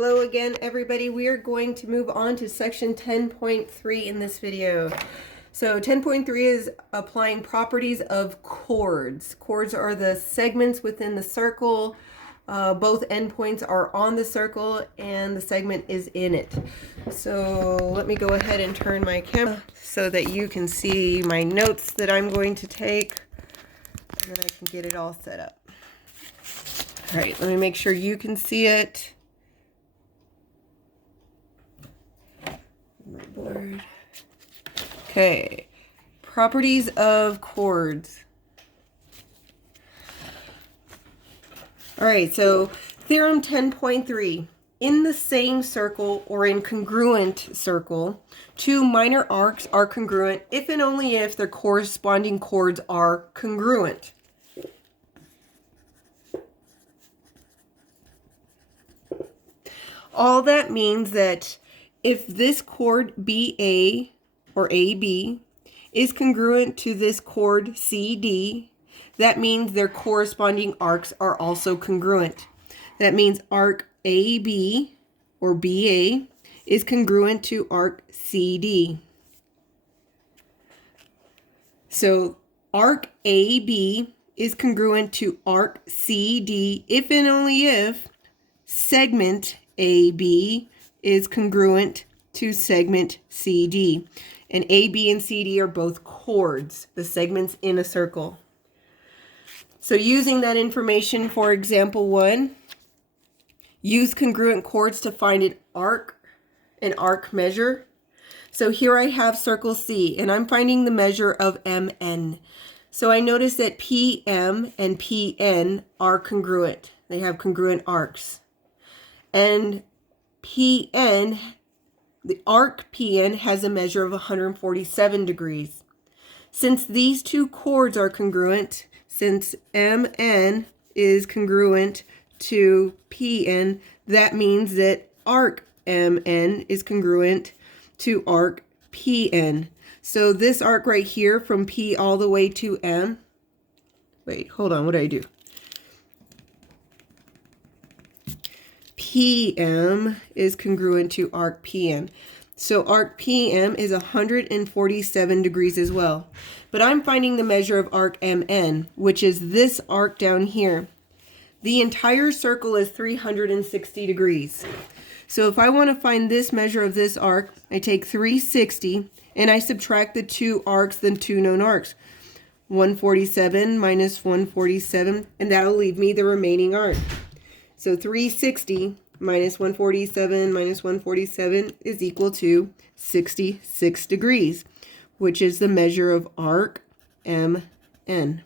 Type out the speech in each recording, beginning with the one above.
Hello again, everybody. We are going to move on to section 10.3 in this video. So 10.3 is applying properties of chords. Chords are the segments within the circle. Both endpoints are on the circle and the segment is in it. So let me go ahead and turn my camera so that you can see my notes that I'm going to take, and then I can get it all set up. All right, let me make sure you can see it. My board. Okay, properties of chords. All right, so theorem 10.3. In the same circle or in congruent circle, two minor arcs are congruent if and only if their corresponding chords are congruent. All that means that if this chord BA or AB is congruent to this chord CD, that means their corresponding arcs are also congruent. That means arc AB or BA is congruent to arc CD. So arc AB is congruent to arc CD if and only if segment AB is congruent to segment CD. And AB and CD are both chords, the segments in a circle. So using that information for example 1, use congruent chords to find an arc measure. So here I have circle C, and I'm finding the measure of MN. So I notice that PM and PN are congruent. They have congruent arcs. And PN, the arc PN has a measure of 147 degrees. Since these two chords are congruent, since MN is congruent to PN, that means that arc MN is congruent to arc PN. So this arc right here from P all the way to M, wait, hold on, what did I do? PM is congruent to arc PN. So arc PM is 147 degrees as well. But I'm finding the measure of arc MN, which is this arc down here. The entire circle is 360 degrees. So if I want to find this measure of this arc, I take 360 and I subtract the two arcs, the two known arcs. 147 minus 147, and that'll leave me the remaining arc. So 360 minus 147 is equal to 66 degrees, which is the measure of arc MN. And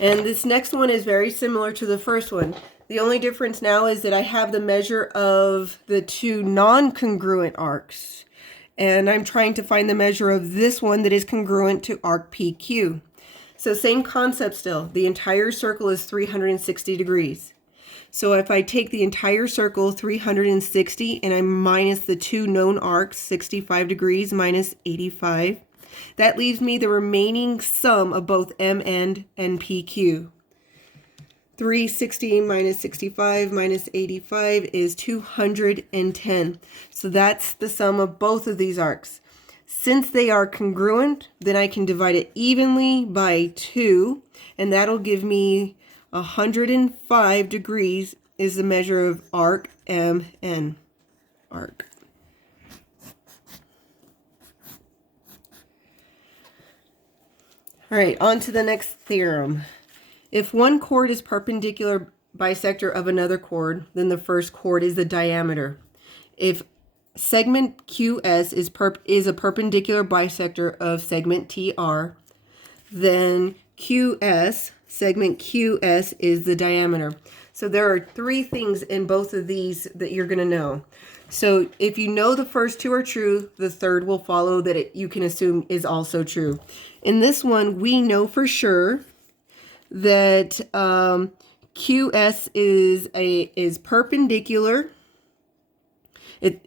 this next one is very similar to the first one. The only difference now is that I have the measure of the two non-congruent arcs. And I'm trying to find the measure of this one that is congruent to arc PQ. So same concept still. The entire circle is 360 degrees. So if I take the entire circle, 360, and I minus the two known arcs, 65 degrees minus 85, that leaves me the remaining sum of both MN and PQ. 360 minus 65 minus 85 is 210. So that's the sum of both of these arcs. Since they are congruent, then I can divide it evenly by 2, and that'll give me 105 degrees is the measure of arc MN. Arc. All right, on to the next theorem. If one chord is perpendicular bisector of another chord, then the first chord is the diameter. If segment QS is a perpendicular bisector of segment TR, then segment QS is the diameter. So there are three things in both of these that you're going to know. So if you know the first two are true, the third will follow that you can assume is also true. In this one, we know for sure that QS is perpendicular. It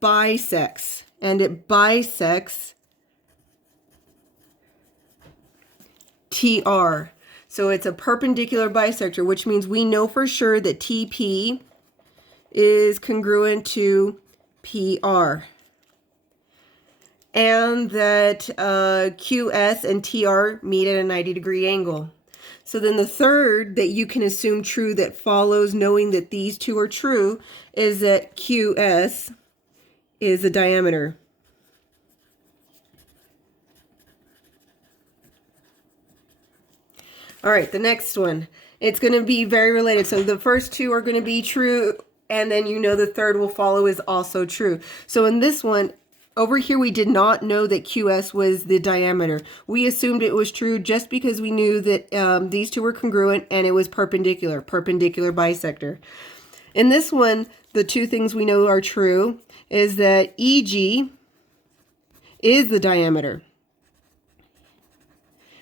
bisects TR. So it's a perpendicular bisector, which means we know for sure that TP is congruent to PR. And that QS and TR meet at a 90-degree angle. So then the third that you can assume true that follows knowing that these two are true is that QS is the diameter. All right, the next one. It's going to be very related. So the first two are going to be true, and then you know the third will follow is also true. So in this one, over here we did not know that QS was the diameter. We assumed it was true just because we knew that these two were congruent and it was perpendicular bisector. In this one, the two things we know are true is that EG is the diameter.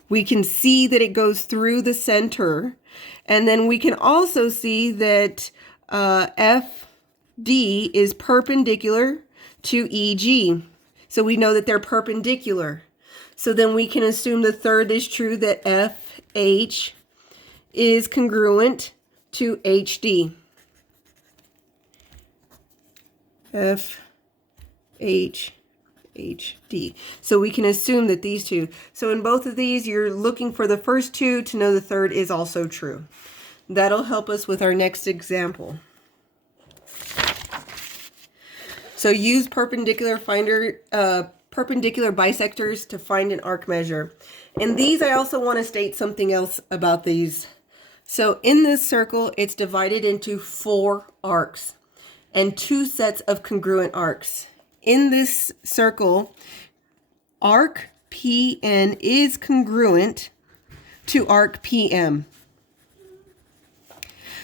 We can see that it goes through the center, and then we can also see that FD is perpendicular to EG. So we know that they're perpendicular. So then we can assume the third is true, that FH is congruent to HD. FH. HD. So we can assume that these two. So in both of these, you're looking for the first two to know the third is also true. That'll help us with our next example. So use perpendicular bisectors to find an arc measure. And these, I also want to state something else about these. So in this circle, it's divided into 4 arcs and 2 sets of congruent arcs. In this circle, arc PN is congruent to arc PM.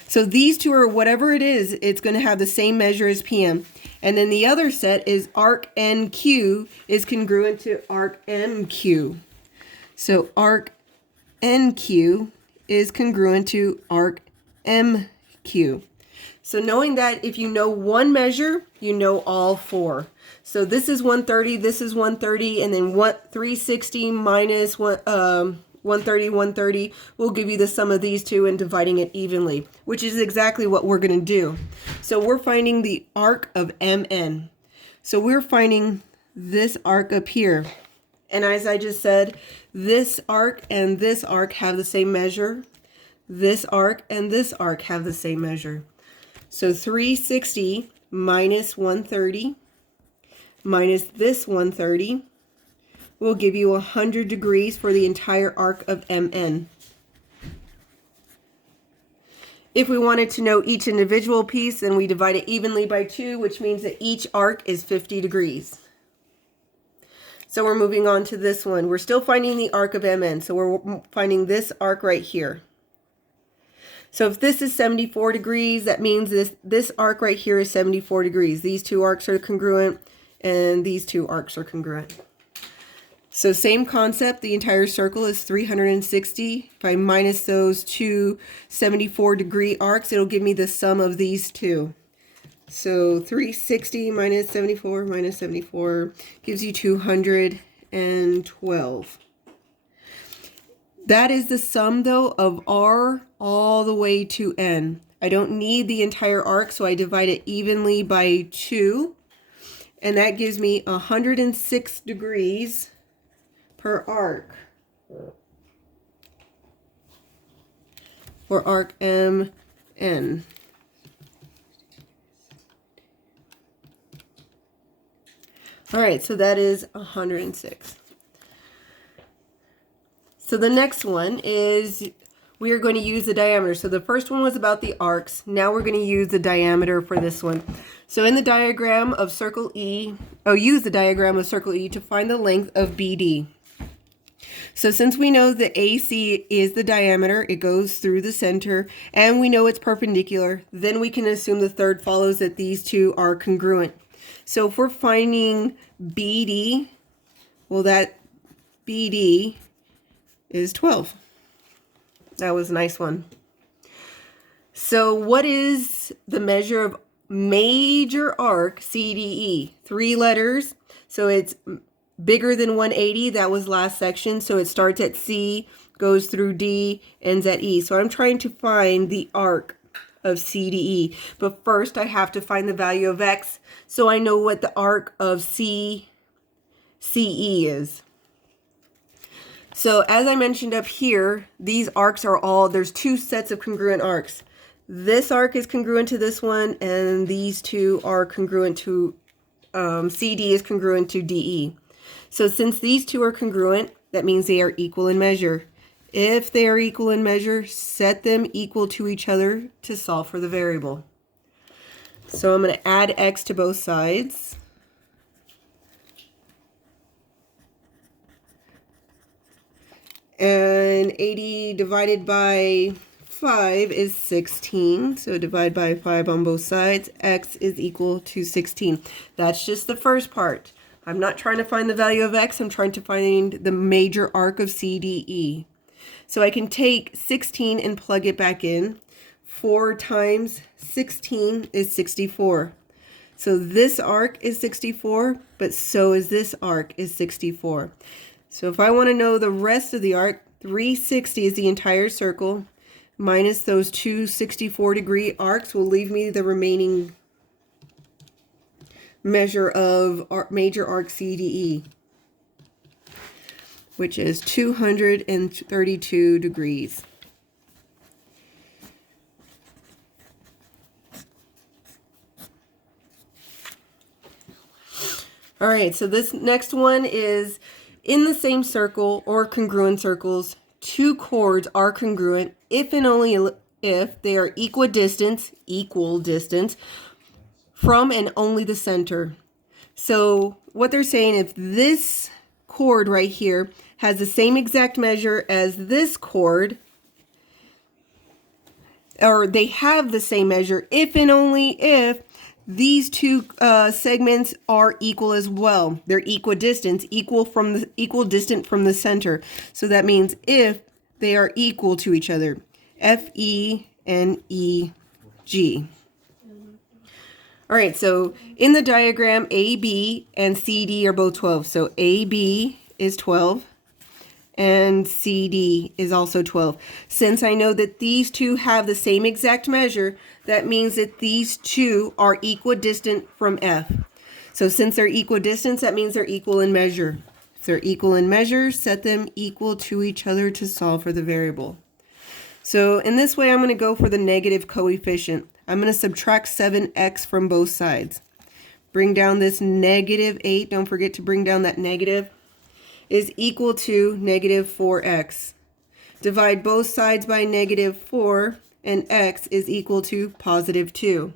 So these two are whatever it is, it's going to have the same measure as PM. And then the other set is arc NQ is congruent to arc MQ. So arc NQ is congruent to arc MQ. So knowing that, if you know one measure, you know all 4. So this is 130, this is 130, and then 360 minus 130 will give you the sum of these two and dividing it evenly, which is exactly what we're going to do. So we're finding the arc of MN. So we're finding this arc up here. And as I just said, this arc and this arc have the same measure. This arc and this arc have the same measure. So 360 minus 130 minus this 130 will give you 100 degrees for the entire arc of MN. If we wanted to know each individual piece, then we divide it evenly by 2, which means that each arc is 50 degrees. So we're moving on to this one. We're still finding the arc of MN, so we're finding this arc right here. So if this is 74 degrees, that means this arc right here is 74 degrees. These two arcs are congruent, and these two arcs are congruent. So same concept, the entire circle is 360. If I minus those two 74-degree arcs, it'll give me the sum of these two. So 360 minus 74 gives you 212. That is the sum, though, of R all the way to N. I don't need the entire arc, so I divide it evenly by 2. And that gives me 106 degrees per arc for arc MN. All right, so that is 106. So the next one is we are going to use the diameter. So the first one was about the arcs. Now we're going to use the diameter for this one. So in the diagram of circle E, use the diagram of circle E to find the length of BD. So since we know that AC is the diameter, it goes through the center, and we know it's perpendicular, then we can assume the third follows that these two are congruent. So if we're finding BD, well, that BD is 12. That was a nice one. So what is the measure of major arc CDE? 3 letters. So it's bigger than 180. That was last section. So it starts at C, goes through D, ends at E. So I'm trying to find the arc of CDE. But first I have to find the value of X so I know what the arc of CE is. So as I mentioned up here, these arcs are all, there's two sets of congruent arcs. This arc is congruent to this one, and these two are congruent to, CD is congruent to DE. So since these two are congruent, that means they are equal in measure. If they are equal in measure, set them equal to each other to solve for the variable. So I'm going to add X to both sides. And 80 divided by 5 is 16. So divide by 5 on both sides. X is equal to 16. That's just the first part. I'm not trying to find the value of X. I'm trying to find the major arc of CDE. So I can take 16 and plug it back in. 4 times 16 is 64. So this arc is 64, but so is this arc is 64. So if I want to know the rest of the arc, 360 is the entire circle, minus those two 64-degree arcs will leave me the remaining measure of major arc CDE, which is 232 degrees. All right, so this next one is in the same circle or congruent circles, two chords are congruent if and only if they are equal distance from and only the center. So what they're saying is this chord right here has the same exact measure as this chord, or they have the same measure if and only if these two segments are equal as well. They're equidistant, equidistant from the center. So that means if they are equal to each other, FE and EG. All right, so in the diagram, AB and CD are both 12. So AB is 12 and CD is also 12. Since I know that these two have the same exact measure, that means that these two are equidistant from F. So since they're equidistant, that means they're equal in measure. If they're equal in measure, set them equal to each other to solve for the variable. So in this way, I'm going to go for the negative coefficient. I'm going to subtract 7x from both sides. Bring down this negative 8. Don't forget to bring down that negative. Is equal to negative 4x. Divide both sides by negative 4, and x is equal to positive 2.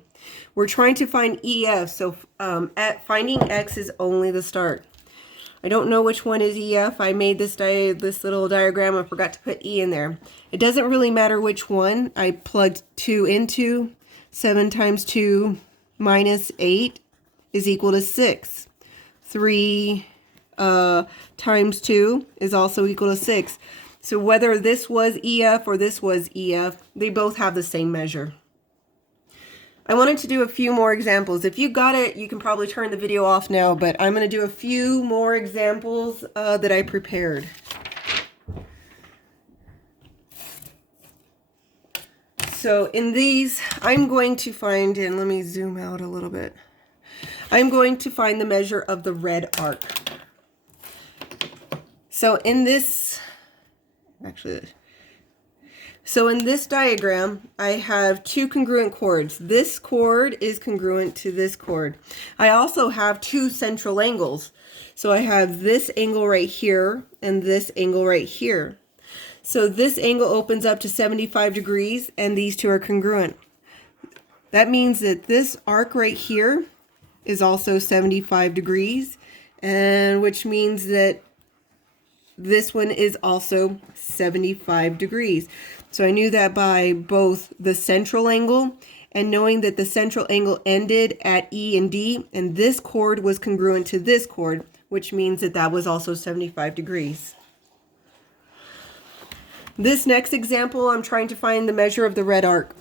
We're trying to find EF, so finding x is only the start. I don't know which one is EF. I made this little diagram. I forgot to put E in there. It doesn't really matter which one. I plugged 2 into. 7 times 2 minus 8 is equal to 6. 3 times 2 is also equal to 6. So whether this was EF or this was EF, they both have the same measure. I wanted to do a few more examples. If you got it, you can probably turn the video off now, but I'm going to do a few more examples that I prepared. So in these, I'm going to find, and let me zoom out a little bit. I'm going to find the measure of the red arc. So in this diagram, I have two congruent chords. This chord is congruent to this chord. I also have two central angles. So I have this angle right here and this angle right here. So this angle opens up to 75 degrees and these two are congruent. That means that this arc right here is also 75 degrees, and which means that this one is also 75 degrees. So I knew that by both the central angle and knowing that the central angle ended at E and D, and this chord was congruent to this chord, which means that that was also 75 degrees. This next example, I'm trying to find the measure of the red arc.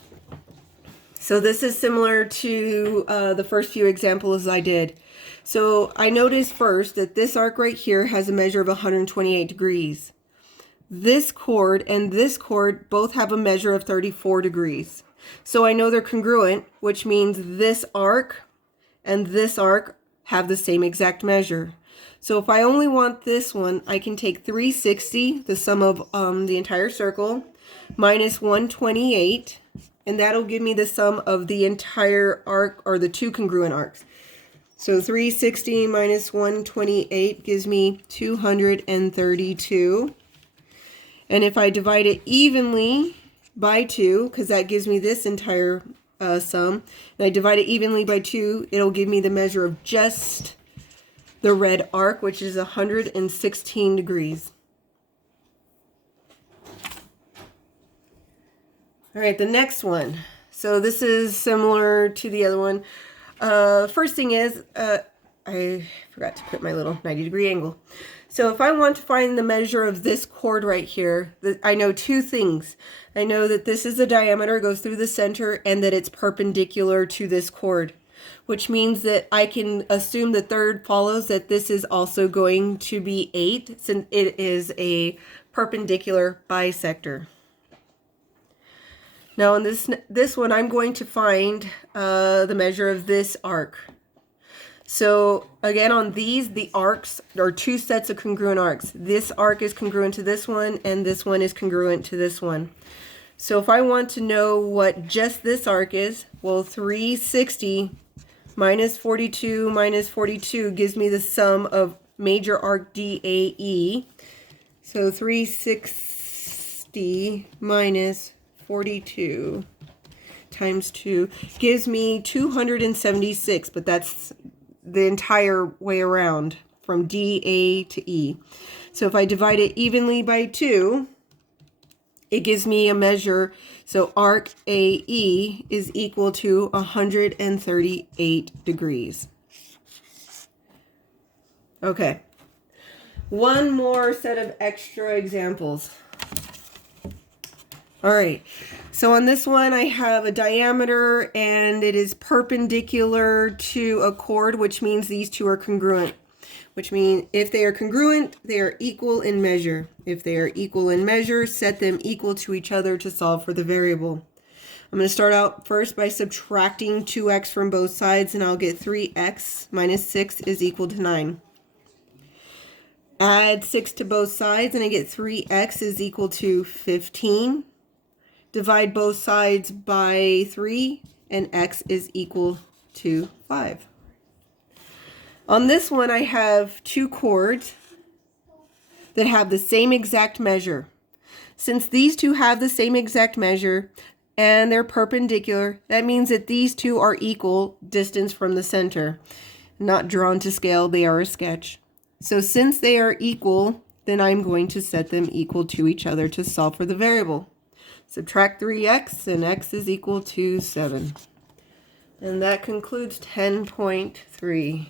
So this is similar to the first few examples I did. So I noticed first that this arc right here has a measure of 128 degrees. this chord and this chord both have a measure of 34 degrees. So I know they're congruent, which means this arc and this arc have the same exact measure. So if I only want this one, I can take 360, the sum of the entire circle, minus 128, and that'll give me the sum of the entire arc, or the two congruent arcs. So 360 minus 128 gives me 232. And if I divide it evenly by 2, because that gives me this entire sum, and I divide it evenly by 2, it'll give me the measure of just the red arc, which is 116 degrees. All right, the next one. So this is similar to the other one. First thing is, I forgot to put my little 90-degree angle. So if I want to find the measure of this chord right here, I know two things. I know that this is the diameter, goes through the center, and that it's perpendicular to this chord, which means that I can assume the third follows that this is also going to be 8, since it is a perpendicular bisector. Now in this one, I'm going to find the measure of this arc. So again, on these, the arcs are two sets of congruent arcs. This arc is congruent to this one, and this one is congruent to this one. So if I want to know what just this arc is, well, 360 minus 42 gives me the sum of major arc DAE. So 360 minus 42 times 2 gives me 276, but that's the entire way around from DA to E. So if I divide it evenly by 2, it gives me a measure. So arc AE is equal to 138 degrees. Okay. One more set of extra examples. All right, so on this one I have a diameter and it is perpendicular to a chord, which means these two are congruent, which means if they are congruent, they are equal in measure. If they are equal in measure, set them equal to each other to solve for the variable. I'm going to start out first by subtracting 2x from both sides, and I'll get 3x minus 6 is equal to 9. Add 6 to both sides and I get 3x is equal to 15. Divide both sides by 3, and x is equal to 5. On this one, I have two chords that have the same exact measure. Since these two have the same exact measure and they're perpendicular, that means that these two are equal distance from the center. Not drawn to scale, they are a sketch. So since they are equal, then I'm going to set them equal to each other to solve for the variable. Subtract 3x and x is equal to 7. And that concludes 10.3.